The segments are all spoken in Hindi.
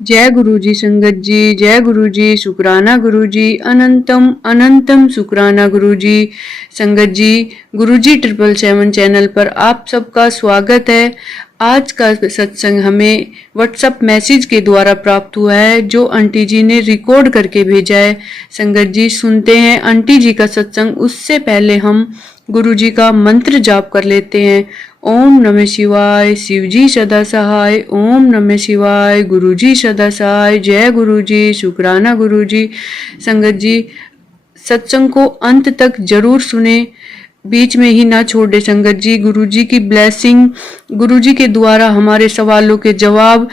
जय गुरु जी संगत जी, जय गुरु जी, शुक्राना गुरु जी, अनंतम अनंतम शुक्राना गुरु जी। संगत जी, गुरु जी 777 चैनल पर आप सबका स्वागत है। आज का सत्संग हमें व्हाट्सएप मैसेज के द्वारा प्राप्त हुआ है, जो आंटी जी ने रिकॉर्ड करके भेजा है। संगत जी सुनते हैं आंटी जी का सत्संग। उससे पहले हम गुरु जी का मंत्र जाप कर लेते हैं। ओम नमः शिवाय, शिव जी सदा सहाय। ओम नमः शिवाय, गुरु जी सदा सहाय। जय गुरु जी, शुक्राना गुरु जी। संगत जी, सत्संग को अंत तक जरूर सुने, बीच में ही ना छोड़ दे। संगत जी, गुरु जी की ब्लेसिंग, गुरु जी के द्वारा हमारे सवालों के जवाब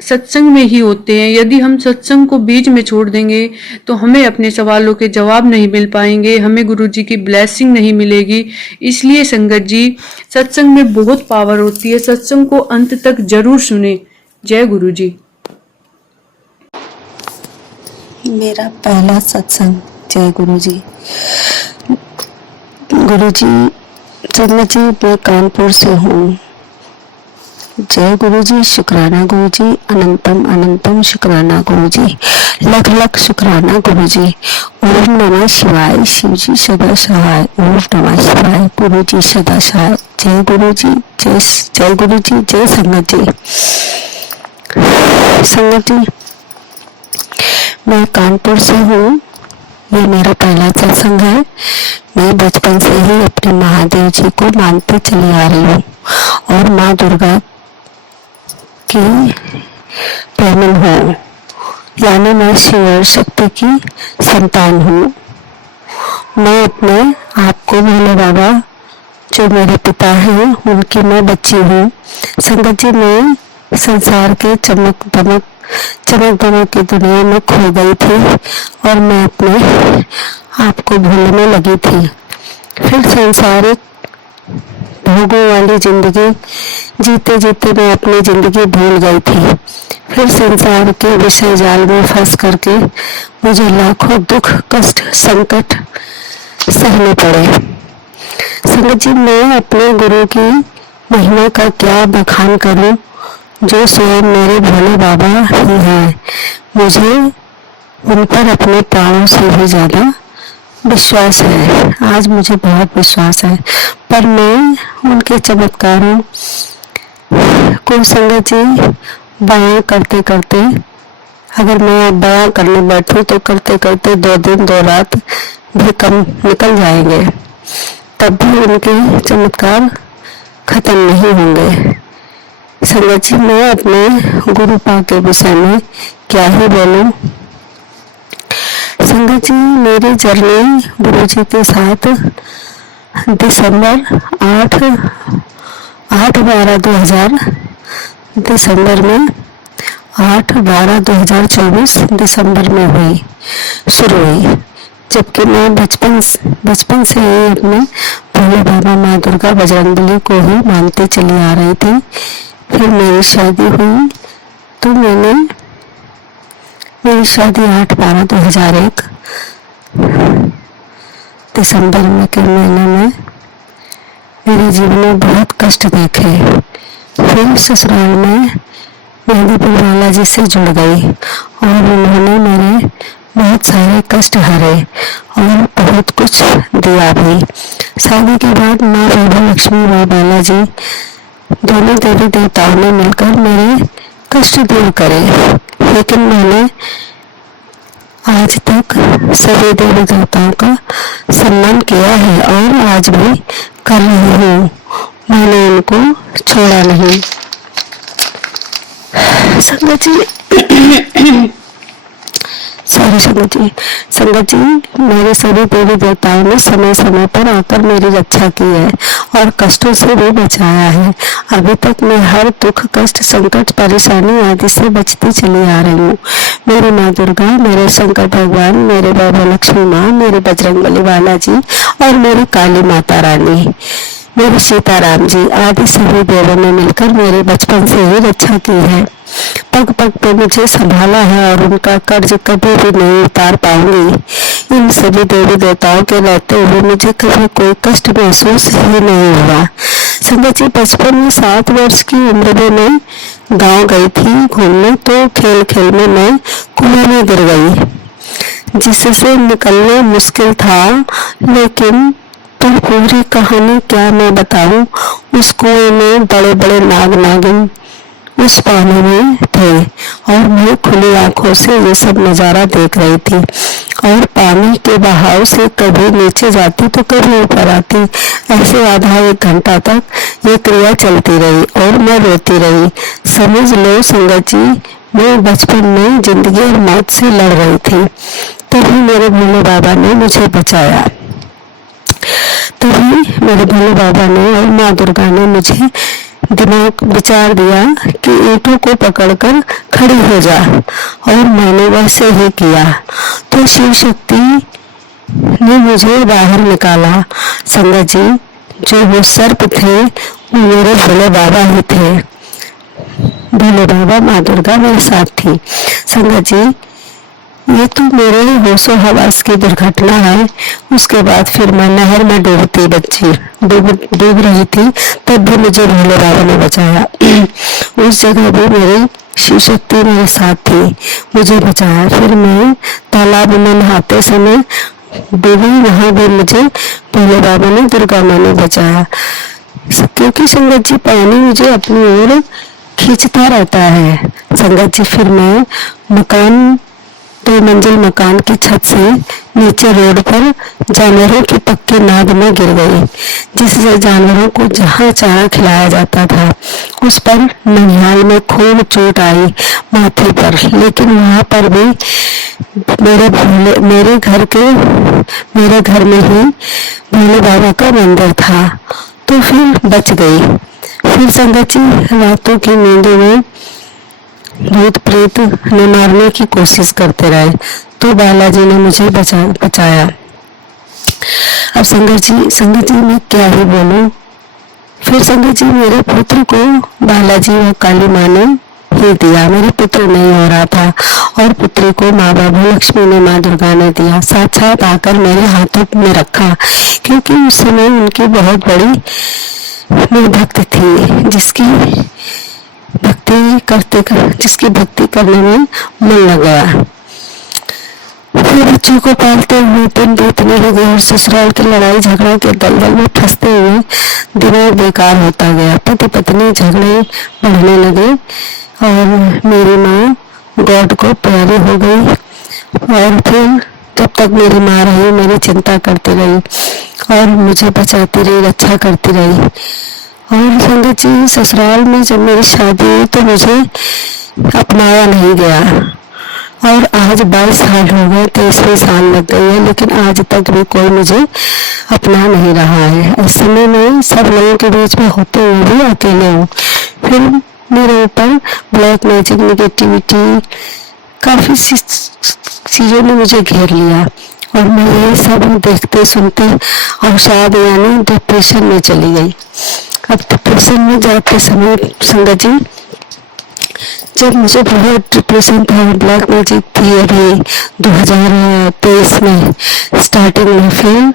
सत्संग में ही होते हैं। यदि हम सत्संग को बीच में छोड़ देंगे तो हमें अपने सवालों के जवाब नहीं मिल पाएंगे, हमें गुरु जी की ब्लेसिंग नहीं मिलेगी। इसलिए संगत जी, सत्संग में बहुत पावर होती है, सत्संग को अंत तक जरूर सुने। जय गुरु जी। मेरा पहला सत्संग। जय गुरु जी। गुरु जी, संगत जी, मैं कानपुर से हूँ। जय गुरु जी, शुक्राना गुरु जी, अनंतम अनंतम शुक्राना गुरु जी, लख लख शुक्राना गुरु जी। ओम नमः शिवाय, शिव जी सदा सहाय। ओम नमः शिवाय, गुरु जी सदा सहाय। जय गुरु जी, जय गुरु जी, जय संगत जी। संगत जी, मैं कानपुर से हूँ। ये मेरा पहला सत्संग है। मैं बचपन से ही अपने महादेव जी को मानते चली आ रही हूँ और माँ दुर्गा की प्रेमिल हूँ, यानी मैं शिव शक्ति की संतान हूँ। मैं अपने आप को भोले बाबा, जो मेरे पिता हैं, उनकी मैं बच्ची हूँ। संगत जी, मैं संसार के चमक दमक की दुनिया में खो गई थी और मैं अपने आप को भूलने लगी थी। फिर सांसारिक भोगों वाली जिंदगी जीते जीते मैं अपनी जिंदगी भूल गई थी। फिर संसार के विषय जाल में फंस करके मुझे लाखों दुख, कष्ट, संकट सहने पड़े। संगत जी, मैं अपने गुरु की महिमा का क्या बखान करूं, जो स्वयं मेरे भोले बाबा ही हैं। मुझे उन पर अपने प्राणों से भी ज्यादा विश्वास है। आज मुझे बहुत विश्वास है, पर मैं उनके चमत्कारों को संगत जी बयां करते करते, अगर मैं बयां करने बैठूं तो करते करते 2 दिन 2 रात भी कम निकल जाएंगे, तब भी उनके चमत्कार खत्म नहीं होंगे। संगत जी, मैं अपने गुरु पाक के विषय में क्या ही बोलूं। संगत जी, मेरी जर्नी गुरु जी के साथ दिसंबर 8/12/2024 दिसंबर में शुरू हुई। जबकि मैं बचपन से ही अपने भोले बाबा, माँ दुर्गा, बजरंगबली को ही मानते चली आ रही थी। फिर मेरी शादी हुई तो मेरी शादी 8/12/2001 दिसंबर में के महीने में मेरे जीवन में बहुत कष्ट देखे। फिर ससुराल में मेहंदीपुर बालाजी से जुड़ गई और उन्होंने मेरे बहुत सारे कष्ट हरे और बहुत कुछ दिया भी। शादी के बाद माँ बाबा लक्ष्मी, माँ बालाजी, दोनों देवी देवताओं ने मिलकर मेरे कष्ट दूर करे। लेकिन मैंने आज तक सभी देवी देवताओं का सम्मान किया है और आज भी कर रही हूँ। मैंने उनको छोड़ा नहीं। संगत जी, संगत जी, मेरे सभी देवी देवताओं ने समय समय पर आकर मेरी रक्षा की है और कष्टों से भी बचाया है। अभी तक मैं हर दुख, कष्ट, संकट, परेशानी आदि से बचती चली आ रही हूँ। मेरी माँ दुर्गा, मेरे शंकर भगवान, मेरे बाबा लक्ष्मी माँ, मेरे बजरंगबली बालाजी और मेरी काली माता रानी, मेरे सीताराम जी आदि सभी देवों ने मिलकर मेरे बचपन से ही रक्षा की है। पग पग पे मुझे संभाला है और उनका कर्ज कभी भी नहीं उतार पाऊंगी। इन सभी देवी देवताओं के रहते हुए मुझे कभी कोई कष्ट महसूस ही नहीं हुआ। संगत जी, बचपन में 7 वर्ष की उम्र में मैं गांव गई थी घूमने, तो खेल खेल में मैं कुएं में गिर गई, जिससे निकलना मुश्किल था। लेकिन तो पूरी कहानी क्या मैं बताऊं। उस कुएं में बड़े बड़े नाग नागिन उस पानी में थे और मैं खुली आंखों से ये सब नजारा देख रही थी। और पानी के बहाव से कभी नीचे जाती तो कभी ऊपर आती। ऐसे आधा 1 घंटा तक ये क्रिया चलती रही और मैं रोती रही। समझ लो संगत जी, मैं बचपन में जिंदगी और मौत से लड़ रही थी। तभी मेरे भोले बाबा ने मुझे बचाया। तभी मेरे भोले बाबा ने और माँ दुर्गा ने मुझे दिमाग विचार दिया कि ईंटों को पकड़कर खड़ी हो जा, और मैंने वैसे ही किया। तो शिव शक्ति ने मुझे बाहर निकाला। संगत जी, जो वो सर्प थे वो मेरे भोले बाबा ही थे। भोले बाबा, माँ दुर्गा मेरे साथ थी। संगत जी, ये तो मेरे होशो हवास की दुर्घटना है। उसके बाद फिर मैं नहर में डूब रही थी, तब भी मुझे भोले बाबा ने बचाया। उस जगह भी मेरी शिव शक्ति मेरे साथ थी, मुझे बचाया। फिर मैं तालाब में नहाते समय डूबी, वहां भी मुझे भोले बाबा ने, दुर्गा माँ ने बचाया। क्योंकि संगत जी, पानी मुझे अपनी ओर खींचता रहता है। संगत जी, फिर मैं 2 मंजिल मकान की छत से नीचे रोड पर जानवरों की पक्की नाद में गिर गई, जिससे जानवरों को जहाँ चारा खिलाया जाता था उस पर ननिहाल में खूब चोट आई माथे पर। लेकिन वहां पर भी मेरे घर में ही भोले बाबा का मंदिर था, तो फिर बच गई। फिर संगत जी, रातों की नींदों में भूत प्रेत ने मारने की कोशिश करते रहे, तो बालाजी ने मुझे बचाया। अब संगत जी मैं क्या ही बोलूं। फिर संगत जी, मेरे पुत्र को बालाजी और काली माँ ने ही दिया। मेरे पुत्र नहीं हो रहा था और पुत्री को माँ बाबू लक्ष्मी ने, माँ दुर्गा ने दिया। साक्षात आकर मेरे हाथों में रखा, क्योंकि उस समय उनकी बहुत बड़ी मैं भक्त थी, जिसकी भक्ति करने में मन लग गया। फिर बच्चों को पालते हुए दिन बीतने लगे और ससुराल की लड़ाई झगड़ों के दलदल में फंसते हुए दिमाग बेकार होता गया। पति पत्नी झगड़े बढ़ने लगे और मेरी माँ गॉड को प्यारी हो गई। और फिर जब तक मेरी माँ रही, मेरी चिंता करती रही और मुझे बचाती रही, रक्षा करती रही। और संगत जी, ससुराल में जब मेरी शादी हुई तो मुझे अपनाया नहीं गया, और आज 22 साल हो गए, 23वीं साल लग गई है, लेकिन आज तक भी कोई मुझे अपना नहीं रहा है। इस समय मैं सब लोगों के बीच में होते हुए भी अकेले हूँ। फिर मेरे ऊपर ब्लैक मैजिक, नेगेटिविटी, काफी चीजों ने मुझे घेर लिया और मैं ये सब देखते सुनते और शायद यानी डिप्रेशन में चली गई। अब डिप्रेशन में जाते समय संगत जी, जब मुझे बहुत डिप्रेशन था, ब्लैक मैजिक थी अभी 2023 में स्टार्टिंग में, फिर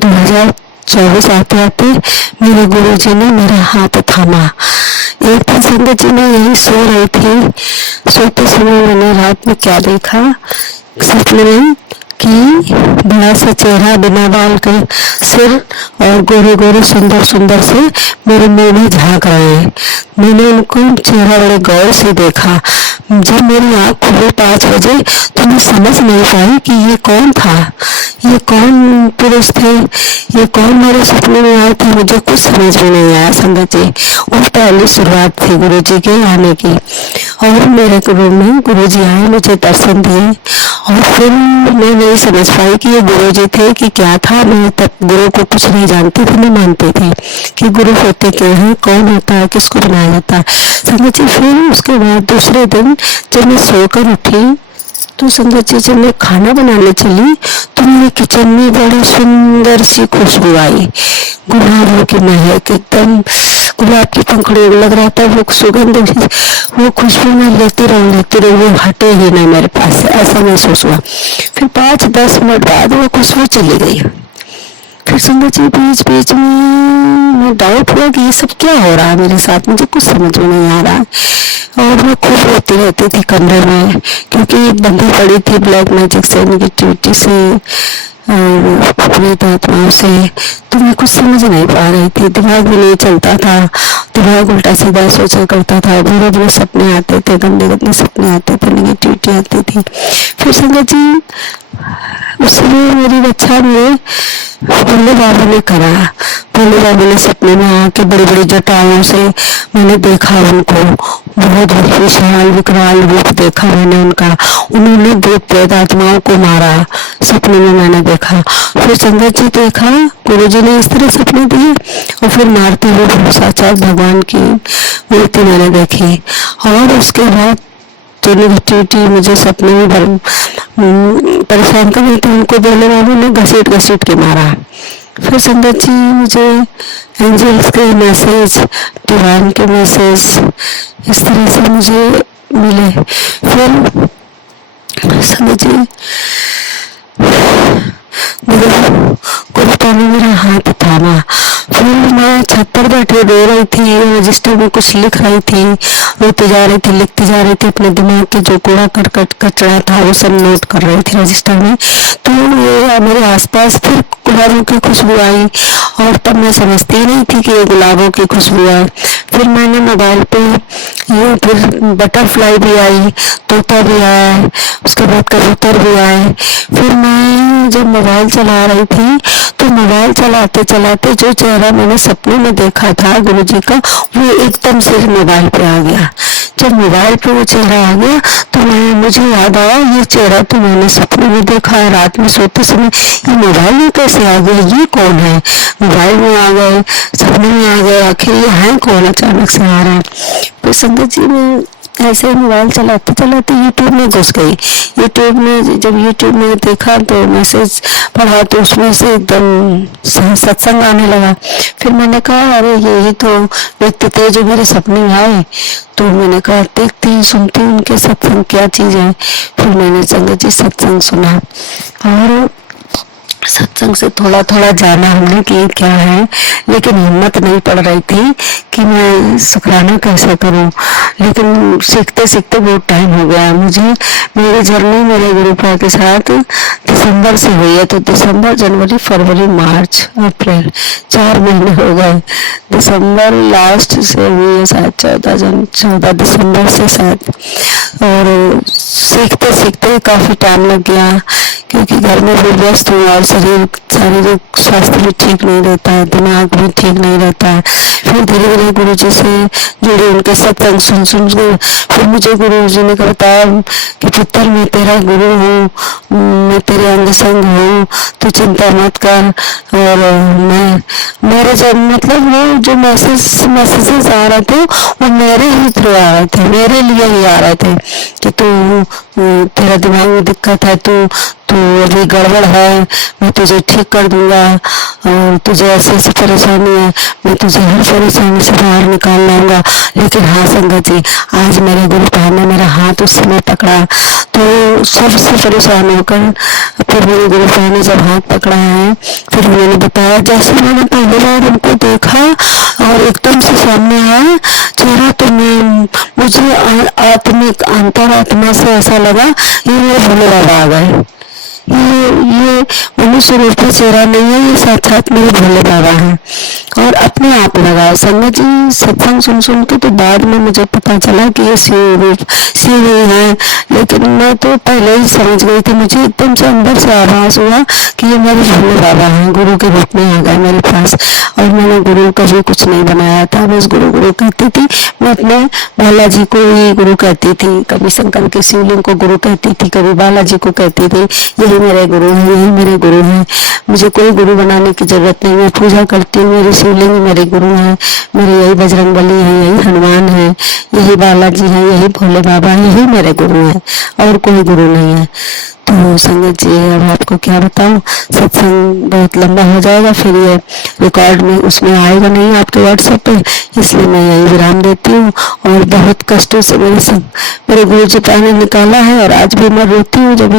2024 आते आते मेरे गुरुजी ने मेरा हाथ थामा। एक दिन संगत जी, मैं यही सो रही थी, सोते समय मैंने रात में क्या देखा, सपने में कि बड़ा सा चेहरा, बिना बाल के सिर और गोरे गोरे सुंदर सुंदर से मेरे मुंह में झांक रहे हैं। मैंने उनको चेहरा बड़े गौर से देखा। जब मेरी आँख खुली 5 बजे तो मैं समझ नहीं पाई कि ये कौन था, ये कौन पुरुष थे, ये कौन मेरे सपने में आए थे। मुझे कुछ समझ में नहीं आया संगत जी। और पहली शुरुआत थी गुरुजी के आने की, और मेरे रूम में गुरुजी आए, मुझे दर्शन दिए, और फिर मैं नहीं समझ पाई कि ये गुरुजी थे कि क्या था। मैं तब गुरु को कुछ नहीं जानती थी, मैं मानती थी कि गुरु होते क्या है, कौन होता है, किसको बनाया जाता है संगत जी। फिर उसके बाद दूसरे दिन जब मैं सोकर उठी तो संगत जी, जब मैं खाना बनाने चली तो मेरे किचन में बड़ी सुंदर सी खुशबू आई, गुलाबों की महक, एकदम गुलाब की पंखुड़ी लग रहा था। वो सुगंध, वो खुशबू मैं लेती रहूं, वो हटे ही नहीं मेरे पास से, ऐसा महसूस हुआ। फिर 5-10 मिनट बाद वो खुशबू चली गई। फिर संगत जी बीच बीच में डाउट हुआ कि ये सब क्या हो रहा है मेरे साथ, मुझे कुछ समझ में नहीं आ रहा है। और मैं खूब रोती रहती थी कमरे में, क्योंकि बंधी पड़ी थी ब्लैक मैजिक से, निगेटिविटी से और प्रेत आत्माओं से। तो मैं कुछ समझ नहीं पा रही थी, दिमाग भी नहीं चलता था, दिमाग उल्टा सीधा सोचा करता था, बुरे बुरे सपने आते थे, गंदे गंदे सपने आते थे, निगेटिविटी आती थी। फिर संगत जी उसमें मेरी रक्षा में भोले बाबा ने करा। भोले बाबा ने सपने में आके बड़ी बड़ी जटाओं से मैंने देखा उनको, बहुत विशाल विकराल रूप देखा मैंने उनका। उन्होंने भूत प्रेत आत्माओं को मारा, सपने में मैंने देखा। फिर संगत जी देखा गुरु जी ने इस तरह सपने दिए, और फिर मारते हुए साक्षात भगवान की मूर्ति मैंने देखी। और उसके बाद जो निगेटिविटी मुझे सपने में परेशान कर रही थी, उनको भोले बाबा ने घसीट घसीट के मारा। फिर संगत जी मुझे एंजल्स के मैसेज, डिवाइन के मैसेज इस तरह से मुझे मिले। फिर संगत जी गुरु ने मेरा हाथ थामा। फिर मैं छत पर बैठे रो रही थी, रजिस्टर में कुछ लिख रही थी, रोती जा रही थी, लिखती जा रही थी, अपने दिमाग के जो कूड़ा करकट कचरा था वो सब नोट कर रही थी रजिस्टर में। तो ये मेरे आसपास फिर गुलाबों की खुशबू आई, और तब मैं समझती ही नहीं थी कि ये गुलाबों की खुशबू है। फिर मैंने मोबाइल पे ये फिर बटरफ्लाई भी आई, तोता भी आया, उसके बाद कबूतर भी आए। फिर मैं जब मोबाइल चला रही थी तो मोबाइल चलाते चलाते जो चेहरा मैंने सपने में देखा था गुरु जी का, वो एकदम से मोबाइल पे आ गया। जब मोबाइल पे वो चेहरा आ गया तो मुझे याद आया, ये चेहरा तो मैंने सपने में देखा है रात में सोते समय, ये मोबाइल में कैसे आ गया, ये कौन है, मोबाइल में आ गए, सपने में आ गए, आखिर ये है कौन अचानक से आ रहा है। फिर संगत जी में ऐसे मोबाइल चलाते चलाते यूट्यूब में घुस गई। यूट्यूब में जब यूट्यूब में देखा तो मैसेज पढ़ा तो उसमें से एकदम सत्संग आने लगा। फिर मैंने कहा अरे यही तो व्यक्ति थे जो मेरे सपने में आए। तो मैंने कहा देखती सुनती उनके सत्संग क्या चीज है। फिर मैंने संगत जी सत्संग सुना, और सत्संग से थोड़ा थोड़ा जाना हमने कि क्या है, लेकिन हिम्मत नहीं पड़ रही थी कि मैं शुक्राना कैसे करूं। लेकिन सीखते सीखते बहुत टाइम हो गया मुझे। मेरी जर्नी मेरे गुरु पाद के साथ दिसंबर से हुई है, तो दिसंबर जनवरी फरवरी मार्च अप्रैल 4 महीने हो गए। दिसंबर लास्ट से हुई है शायद 14 दिसंबर से शायद। और सीखते सीखते काफी टाइम लग गया, क्योंकि घर में भी व्यस्त हूँ और शारीरिक स्वास्थ्य भी ठीक नहीं रहता है, दिमाग भी ठीक नहीं रहता है। फिर धीरे धीरे गुरु जी से जुड़े, उनके सत्संग सुन सुन के फिर मुझे गुरु जी ने बताया कि पुत्र मैं तेरा गुरु हूँ, मैं तेरे अंग संग हूँ, तो चिंता मत कर। और मेरे जब मतलब वो जो मैसेजेस आ रहे थे वो मेरे ही थ्रू आ रहे थे, मेरे लिए ही आ रहे थे कि तू तेरा दिमाग में दिक्कत है, तू अभी गड़बड़ है, मैं तुझे ठीक कर दूंगा, और तुझे ऐसी ऐसी परेशानी है, मैं तुझे हर परेशानी से बाहर निकाल लाऊंगा। लेकिन हाँ संगत जी, आज मेरे गुरु पाद ने मेरा हाथ उस समय पकड़ा तो सबसे परेशान होकर फिर मेरे गुरु पाद ने जब हाथ पकड़ा है, फिर उन्होंने बताया जैसे मैंने पहली बार उनको देखा और एकदम से सामने आया चेहरा, तो मुझे आत्मिक अंतरात्मा से ऐसा लगा ये मेरे भोले बाबा आ गए। ये मनुष्य रूप का चेहरा नहीं है, ये साक्षात मेरे भोले बाबा हैं। और अपने आप लगा संगत जी सत्संग सुन सुन के तो बाद में मुझे पता चला कि ये शिव ही है, लेकिन मैं तो पहले ही समझ गई थी। मुझे एकदम से अंदर से आभास हुआ कि ये मेरे भोले बाबा हैं, गुरु के रूप में आ गए मेरे पास। और मैंने गुरु कभी कुछ नहीं बनाया था, बस गुरु गुरु कहती थी। मैं अपने बालाजी को ही गुरु कहती थी, कभी शंकर के शिवलिंग को गुरु कहती थी, कभी बालाजी को कहती थी यही मेरे गुरु हैं, यही मेरे गुरु हैं। मुझे कोई गुरु बनाने की जरूरत नहीं, मैं पूजा करती हूँ, मेरी शिवलिंग मेरे गुरु हैं, मेरे यही बजरंग बली है, यही हनुमान है, यही बालाजी है, यही भोले बाबा है, यही मेरे गुरु हैं, और कोई गुरु नहीं है। तो संगत जी अब आपको क्या बताऊं, सत्संग बहुत लंबा हो जाएगा, फिर ये रिकॉर्ड में उसमें आएगा नहीं आपके व्हाट्सएप पे, इसलिए मैं यही विराम देती हूँ। और बहुत कष्टों से मेरे गुरु जी पानी निकाला है, और आज भी मैं रोती हूँ जब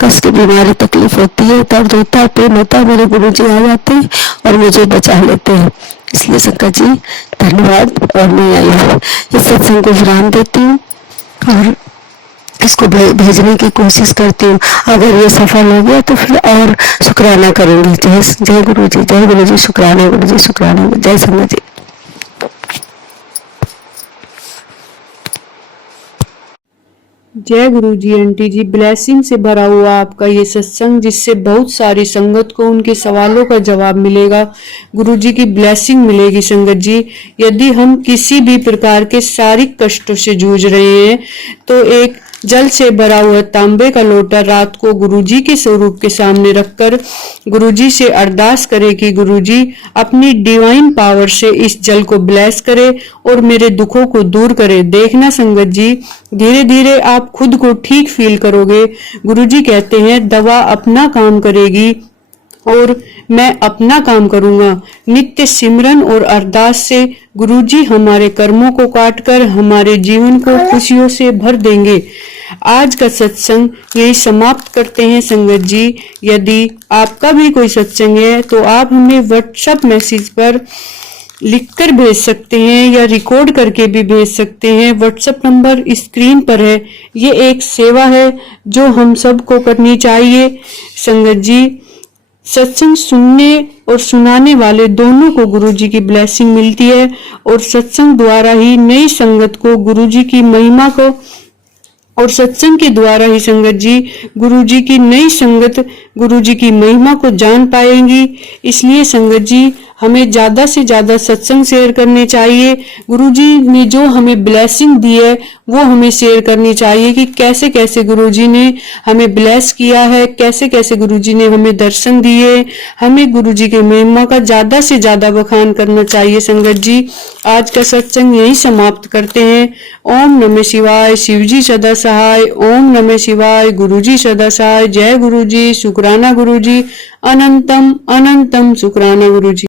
तो उसकी बीमारी तकलीफ होती है, दर्द होता है, पेन होता है, मेरे गुरु जी आ जाते हैं और मुझे बचा लेते हैं। इसलिए संगत जी धन्यवाद। और मैं आई हूँ इस सत्संग को विराम देती हूँ और इसको भेजने की कोशिश करती हूँ। अगर ये सफल हो गया तो फिर और शुक्राना करूंगी। जय गुरु जी, जय गुरु जी, शुक्राना गुरु जी, शुक्राना। जय संगत जी। जय गुरु जी। आंटी जी, ब्लेसिंग से भरा हुआ आपका ये सत्संग, जिससे बहुत सारी संगत को उनके सवालों का जवाब मिलेगा, गुरु जी की ब्लेसिंग मिलेगी। संगत जी, यदि हम किसी भी प्रकार के शारीरिक कष्टों से जूझ रहे हैं तो एक जल से भरा हुआ तांबे का लोटा रात को गुरुजी के स्वरूप के सामने रखकर गुरुजी से अरदास करे कि गुरुजी अपनी डिवाइन पावर से इस जल को ब्लेस करे और मेरे दुखों को दूर करे। देखना संगत जी, धीरे धीरे आप खुद को ठीक फील करोगे। गुरुजी कहते हैं दवा अपना काम करेगी और मैं अपना काम करूंगा। नित्य सिमरन और अरदास से गुरुजी हमारे कर्मों को काटकर हमारे जीवन को खुशियों से भर देंगे। आज का सत्संग यही समाप्त करते हैं संगत जी। यदि आपका भी कोई सत्संग है तो आप हमें व्हाट्सएप मैसेज पर लिखकर भेज सकते हैं या रिकॉर्ड करके भी भेज सकते हैं। व्हाट्सएप नंबर स्क्रीन पर है। ये एक सेवा है जो हम सबको करनी चाहिए। संगत जी, सत्संग सुनने और सुनाने वाले दोनों को गुरुजी की ब्लेसिंग मिलती है और सत्संग द्वारा ही नई संगत को गुरुजी की महिमा को और सत्संग के द्वारा ही संगत जी गुरुजी की नई संगत गुरुजी की महिमा को जान पाएंगी। इसलिए संगत जी हमें ज्यादा से ज्यादा सत्संग शेयर करने चाहिए। गुरुजी ने जो हमें ब्लेसिंग दी है वो हमें शेयर करनी चाहिए कि कैसे कैसे गुरुजी ने हमें ब्लेस किया है, कैसे कैसे गुरुजी ने हमें दर्शन दिए। हमें गुरुजी के महिमा का ज्यादा से ज्यादा बखान करना चाहिए। संगत जी, आज का सत्संग यही समाप्त करते हैं। ओम नमः शिवाय, शिवजी सदा सहाय। ओम नमः शिवाय, गुरुजी सदा सहाय। जय गुरुजी, शुक्राना गुरुजी, अनंतम अनंतम शुक्राना गुरुजी।